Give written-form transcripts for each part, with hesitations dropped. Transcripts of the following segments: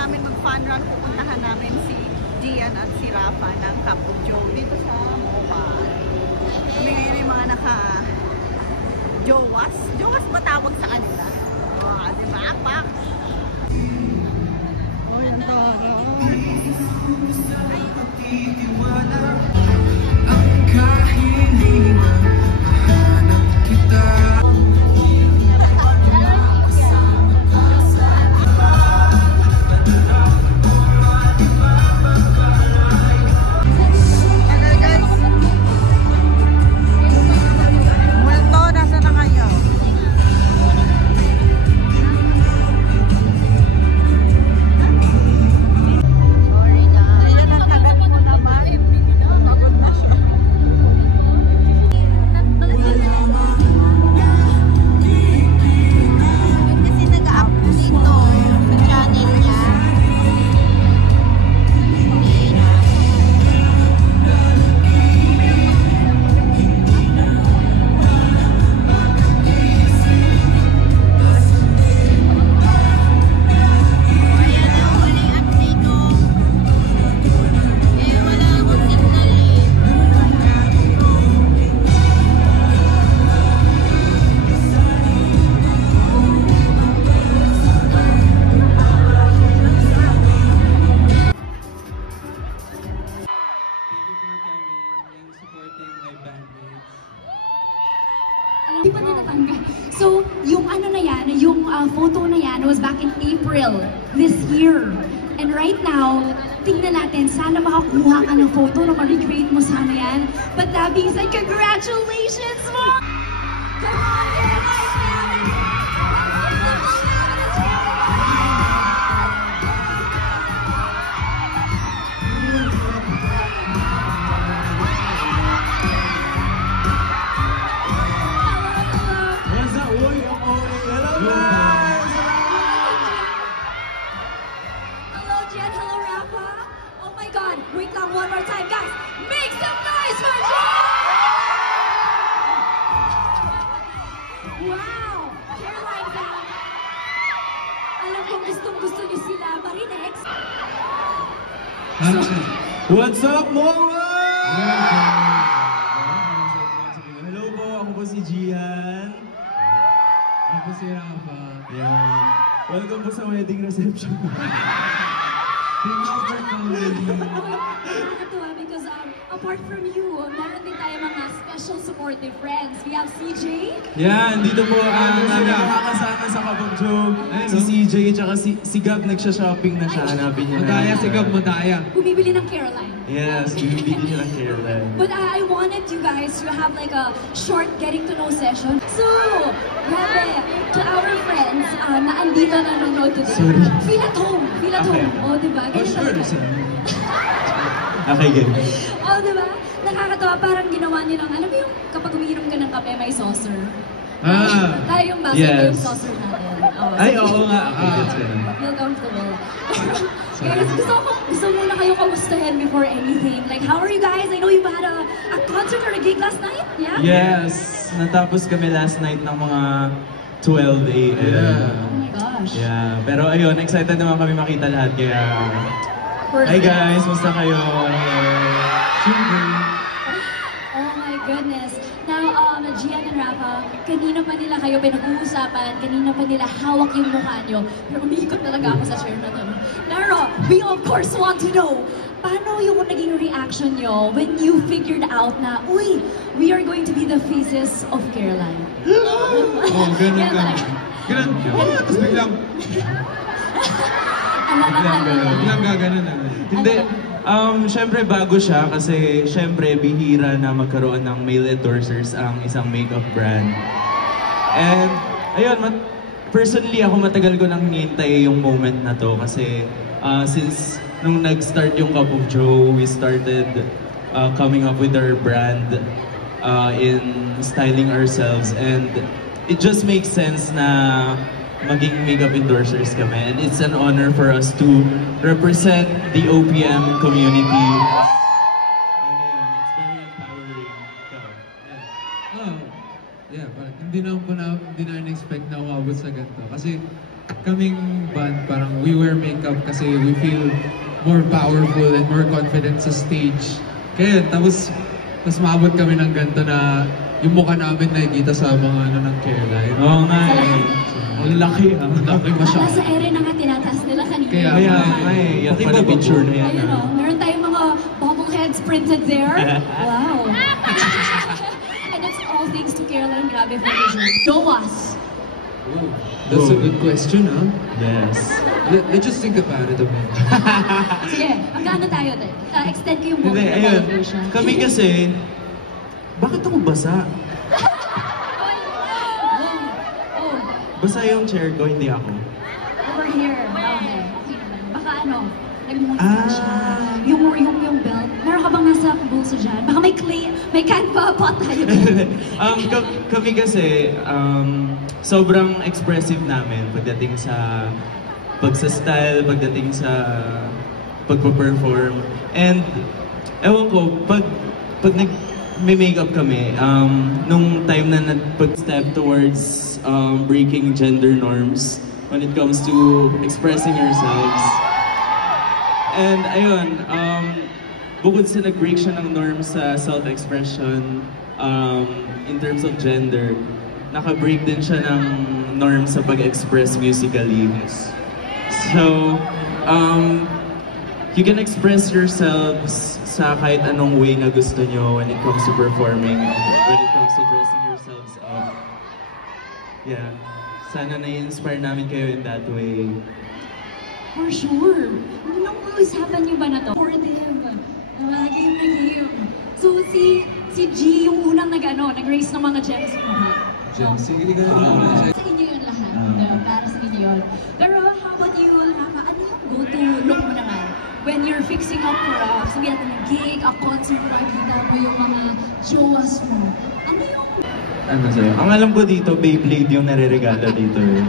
namin mag-fun run, pupuntahan namin si Gian at si Rafa ng Cup of Joe dito sa MOA. Kami ngayon yung mga naka-jowas. Jowas ba tawag sa kanila? Diba? Pak? Oh, yan tara. Ang kahilingan, mahanap kita. So, yung ano na yan, yung photo na yan was back in April this year. And right now, tingnan natin, sana makakuha ka ng photo na ma-recreate mo sana yan. But that being said, congratulations mo! Come on, wait lang, one more time, guys! Make some noise for Jen! Wow! Caroline down. Alam kong gustong-gusto niyo sila. Marinex. What's up, Moa? Hello po, ako po si Gian. Ako po si Rafa. Yeah. Welcome po sa wedding reception. Nakakatuwa because apart from you, meron din tayo mga special supportive friends. We have CJ. Yeah, dito po ang nakakasama sa Cup of Joe. Si CJ, tsaka si Gab nagsha-shopping na siya. Hanapin niya na. Madaya, si Gab, madaya. Bumibili ng Caroline. Yes, bumibili siya ng Caroline. But I wanted you guys to have like a short getting to know session. So, grabe, to our friends na andito na nanonood today. Sorry. Feel at home. Feel at home. O, diba? Oh, sure. Okay, good. O, diba? Nakakatawa, parang ginawa niyo lang, alam mo yung kapag umiinom ka ng kape, may saucer. Tayo yung baso, yung saucer natin. Ay, oo nga. Okay, that's good. Feel comfortable. Guys, gusto muna kayo kamustahin before anything. Like, how are you guys? I know you had a concert or a gig last night? Yeah? Yes. Natapos kami last night ng mga 12 a.m. Yeah. Oh my gosh. Yeah. Pero ayun, excited naman kami makita lahat. Kaya, hi guys, musta kayo? Oh my goodness. Now, Gian and Rafa, kanina pa nila kayo pinag-uusapan, kanina pa nila hawak yung mukha nyo. Pero umiikot talaga ako sa chair na to. Pero, we of course want to know, paano yung naging reaction nyo when you figured out na, uy, we are going to be the faces of Caroline? Oh, ganun ka. Ganun. Tapos biglang gaganon na. Hindi. Syempre bago siya kasi syempre bihira na magkaroon ng male endorsers ang isang makeup brand. And ayun, personally ako matagal ko nang hinihintay yung moment na to kasi since nung nag-start yung Cup of Joe, we started coming up with our brand in styling ourselves, and it just makes sense na maging makeup endorsers kami, and it's an honor for us to represent the OPM community. And it's very empowering. Yeah, but hindi na expect na umabot sa ganito. Kasi kaming band, parang we wear makeup kasi we feel more powerful and more confident sa stage. Kaya tapos maabot kami ng ganito na yung mukha namin nakikita sa mga ng Caroline. Oo nga eh. Ang laki ah. Ang laki masyado. Nasa ere na nga tinataas nila kanina. Kaya nga eh. Yan pala picture na yan. Ayun o, meron tayong mga bobbleheads printed there. Wow. And that's all thanks to Caroline Grabe Foundation. Jowas. Oh, that's a good question, huh? Yes. Let's just think about it a minute. Sige, magkano tayo? Extend ko yung Hindi, ayun. version. Kami kasi, bakit ako basa? Oh, Basa yung chair ko, hindi ako. over here. Okay. Okay naman. Baka ano, nagmumulong Ah. siya. Yung belt. Meron ka bang nasa bulsa dyan? Baka may clay, may canva pot tayo. Kami kasi, sobrang expressive namin pagdating sa pagsa-style, pagdating sa pagpa-perform. And, ewan ko, pag may makeup kami, nung time na nagpag-step towards breaking gender norms when it comes to expressing yourselves. And ayun, bukod sa nag-break siya ng norms sa self-expression in terms of gender, naka-break din siya ng norms sa pag-express musically. So, you can express yourselves sa kahit anong way na gusto nyo when it comes to performing, when it comes to dressing yourselves up. Yeah. Sana na-inspire namin kayo in that way. For sure. Nung usapan niyo ba na to? For them. Game na game. So si G yung unang nag-race ng mga gems. Gems? Sige, ka Sa inyo yun lahat. Para sa inyo yun. Pero how about you, Rafa? Ano yung go-to look mo naman? When you're fixing up for sabihin natin gig, a concert, nakikita mo yung mga jowas mo. Ano yung... Ano sa'yo? Ang alam ko dito, Beyblade yung nare-regalo dito eh.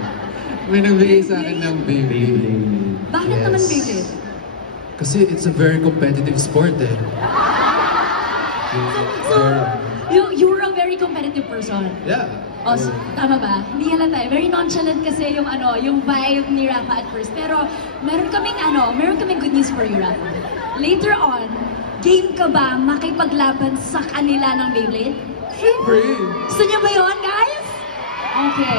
May nagbigay sa akin ng Beyblade. Bakit Yes. naman Beyblade? Kasi it's a very competitive sport eh. So, you're a very competitive person. Yeah. O, tama ba? Hindi halata eh. Very nonchalant kasi yung vibe ni Rafa at first. Pero meron kaming good news for you, Rafa. Later on, game ka ba makipaglaban sa kanila ng Beyblade? Siyempre. Gusto niyo ba yun, guys? Okay.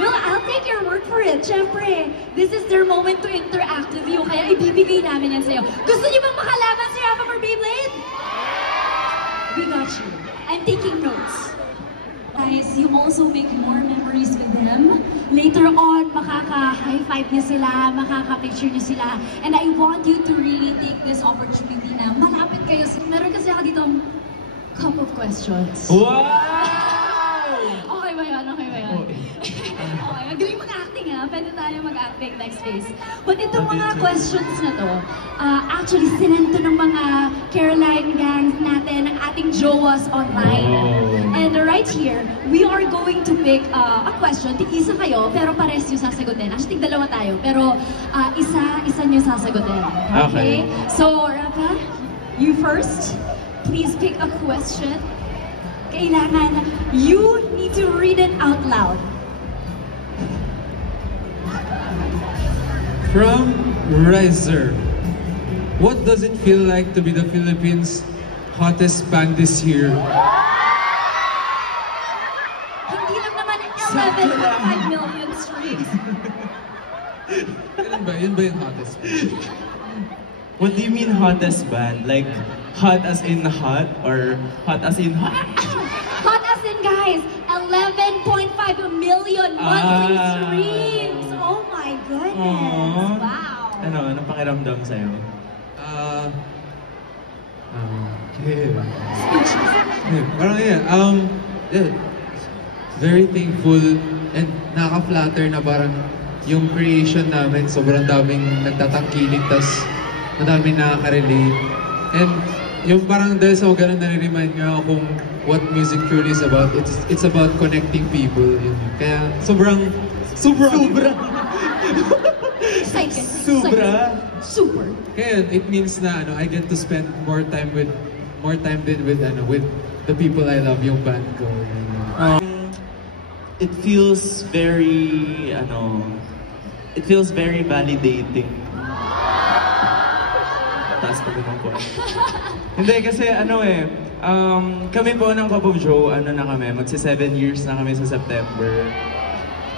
Well, I'll take your word for it. Siyempre, this is their moment to interact with you. Kaya ibibigay namin yan sa'yo. Gusto niyo bang makalaban si Rafa for Beyblade? We got you. I'm taking notes. Guys, you also make more memories with them. Later on, makaka-high five niya sila, makaka-picture niya sila. And I want you to really take this opportunity na malapit kayo. Meron kasi ako dito cup of questions. Wow! Okay ba yun? Okay ba yun? Okay, magaling mag-acting ha. Pwede tayo mag-acting next phase. But itong mga questions na to, actually sinend to ng mga Caroline gangs natin, ng ating jowas online. Oh. And right here, we are going to pick a question. Tig-isa kayo, pero pares yung sasagutin. Actually, tig-dalawa tayo, pero isa nyo sasagutin. Okay. So, Rafa, you first. Please pick a question. Kailangan, you need to read it out loud. From Riser, what does it feel like to be the Philippines' hottest band this year? Hindi lang naman 11.5 million streams. Yun ba yung hottest band? What do you mean hottest band? Like, hot as in hot or hot as in hot? Hot as in, guys, 11.5 million monthly streams. Oh my goodness. Aww. Wow. Anong pakiramdam sa'yo? Parang very thankful and nakaka-flatter na parang yung creation namin, sobrang daming nagtatangkilik, tas madaming nakaka-relate. And yung parang dahil sa ganun nare-remind nga kung what music truly is about, it's about connecting people. Yun. Kaya sobrang Excited. Sobra. Super. Kaya it means na I get to spend more time din with the people I love, yung band ko. It feels very it feels very validating. Taas pa naman po. Hindi, kasi kami po ng Cup of Joe, na kami, magsi 7 years na kami sa September.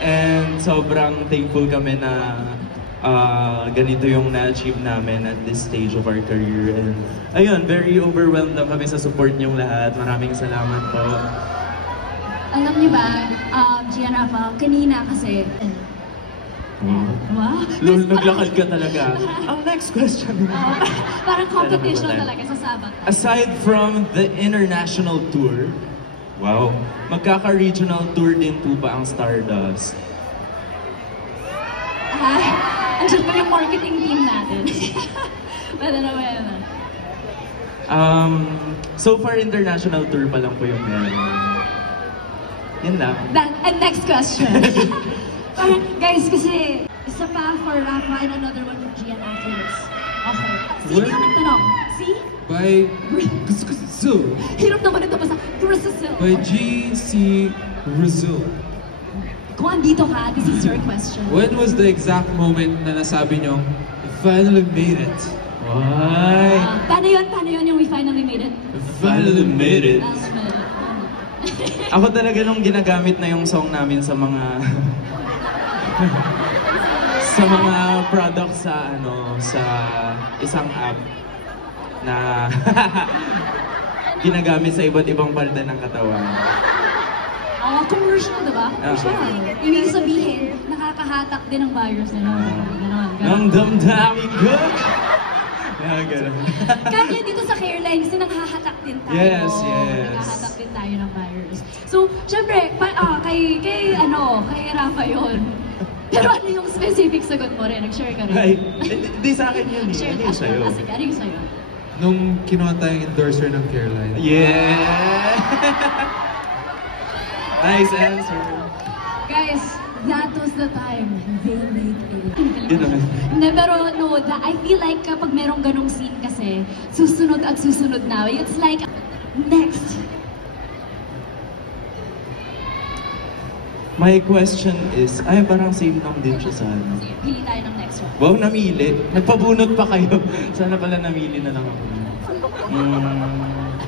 And sobrang thankful kami na ganito yung na-achieve namin at this stage of our career. And ayun, very overwhelmed lang kami sa support niyong lahat. Maraming salamat po. Alam niyo ba, Gian Rafa, kanina kasi... Wow! Lol, naglakad ka talaga. Ang next question. Parang competition talaga sa Sabat. Aside from the international tour, wow, magkaka-regional tour din po ba ang Stardust? Andiyan pa yung marketing team natin. Pwede na. So far, international tour pa lang po yung meron. Yun lang. And next question. Parang, guys, kasi isa pa for Rafa and another one for Gian after this. Okay. Sino yung nagtanong? See? By Rizzo. Hirap naman ito basta Brazil. By GC Rizzo. Kung andito ka, this is your question. When was the exact moment na nasabi nyo, I finally made it? Why? Paano yun yung we finally made it? I finally made it. Finally made it. Ako talaga nung ginagamit na yung song namin sa mga sa mga products sa sa isang app na ginagamit sa iba't ibang parte ng katawan. Commercial, diba? Ibig sabihin, nakakahatak din ng virus na Ang damdamin ko! Ganun. Kaya dito sa Careline, kasi nanghahatak din tayo. Yes. Nanghahatak din tayo ng virus. So, syempre, kay Rafa yun. Pero ano yung specific sagot mo rin? Nag-share ka rin. Ay, di sa akin yun. Share Ano yung sa'yo? Sige, ano yung sa'yo? Nung kinuha tayong endorser ng Careline. Yeah! Nice answer. Guys, that was the time they made it. Yun naman. Hindi, pero no, I feel like kapag merong ganong scene kasi, susunod at susunod na. It's like, next. My question is, parang same lang din siya sa ano. Pili tayo ng next one. Wow, namili. Nagpabunot pa kayo. Sana pala namili na lang ako.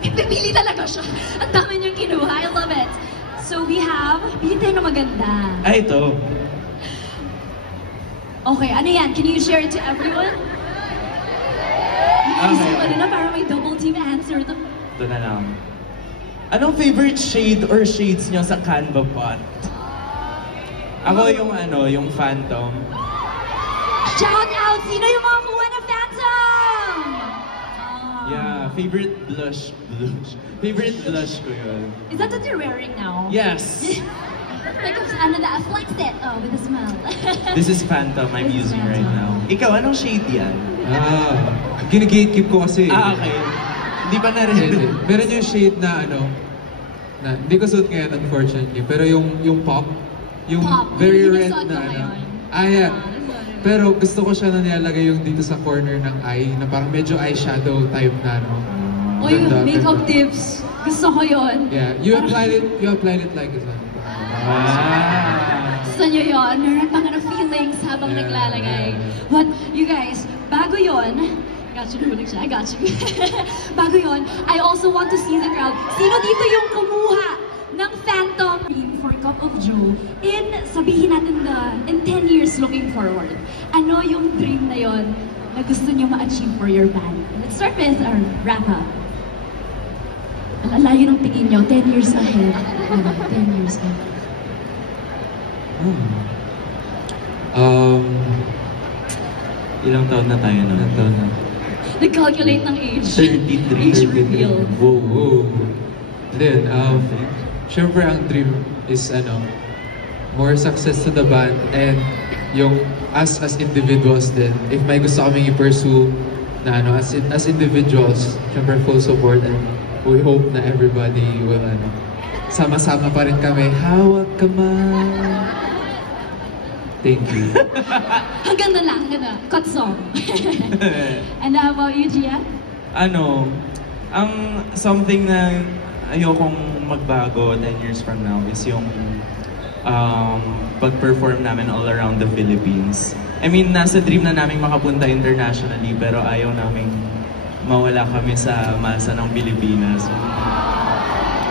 Pipili talaga siya. Ang dami niyang kinuha. I love it. So we have, pili tayo na maganda. Ito. Okay, ano yan? Can you share it to everyone? Naisip ko nila para may double team answer. Ito na lang. Anong favorite shade or shades niyo sa Canva pot? Ako yung Phantom. Shout out! Sino yung mga kuha ng Phantom? Yeah, favorite blush. Favorite blush ko yun. Is that what you're wearing now? Yes! Like, flex it. Oh, with a smile. This is Phantom I'm using right now. Ikaw, anong shade yan? Gine-gatekeep ko kasi. Okay. Hindi pa na-rin. Meron yung shade na na hindi ko suot ngayon unfortunately, pero yung pop, yung Pop, very yung red sinusuot ko na ngayon. yeah. Pero gusto ko siya na nilalagay yung dito sa corner ng eye, na parang medyo eyeshadow type na O yung Ganda, makeup ganda. tips. Gusto ko yun. Yeah, you applied it like this one. Gusto nyo yun? Meron pa nga ng feelings habang Yeah, naglalagay. yeah. But, you guys, bago yun, got you, nahulog siya, I got you. Bago yun, I also want to see the crowd. Sino dito yung kumuha ng Phantom for Cup of Joe sabihin natin in 10 years looking forward? Ano yung dream na yon na gusto nyo ma-achieve for your band? Let's start with our Rafa. Ang layo ng tingin nyo, 10 years ahead. 10 years ahead. Ilang taon na tayo na? Ilang taon na? Nag-calculate ng age. 33. Age reveal. Wow. Then, syempre ang dream is more success to the band and yung as individuals din. If may gusto kaming i-pursue na as individuals, syempre full support and we hope na everybody will sama-sama pa rin kami. Hawak ka man. Thank you. Hanggang na lang, hanggang na. Cut song. And how about you, Gia? Ang something na ayokong magbago 10 years from now is yung pag-perform namin all around the Philippines. I mean, nasa dream na namin makapunta internationally, pero ayaw namin mawala kami sa masa ng Pilipinas.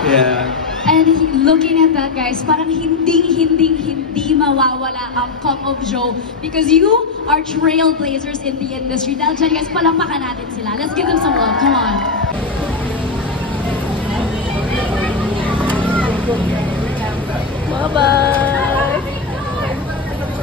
Yeah. And looking at that, guys, parang hindi mawawala ang Cup of Joe because you are trailblazers in the industry. Dahil dyan, guys, palakpakan natin sila. Let's give them some love. Come on. Bye-bye!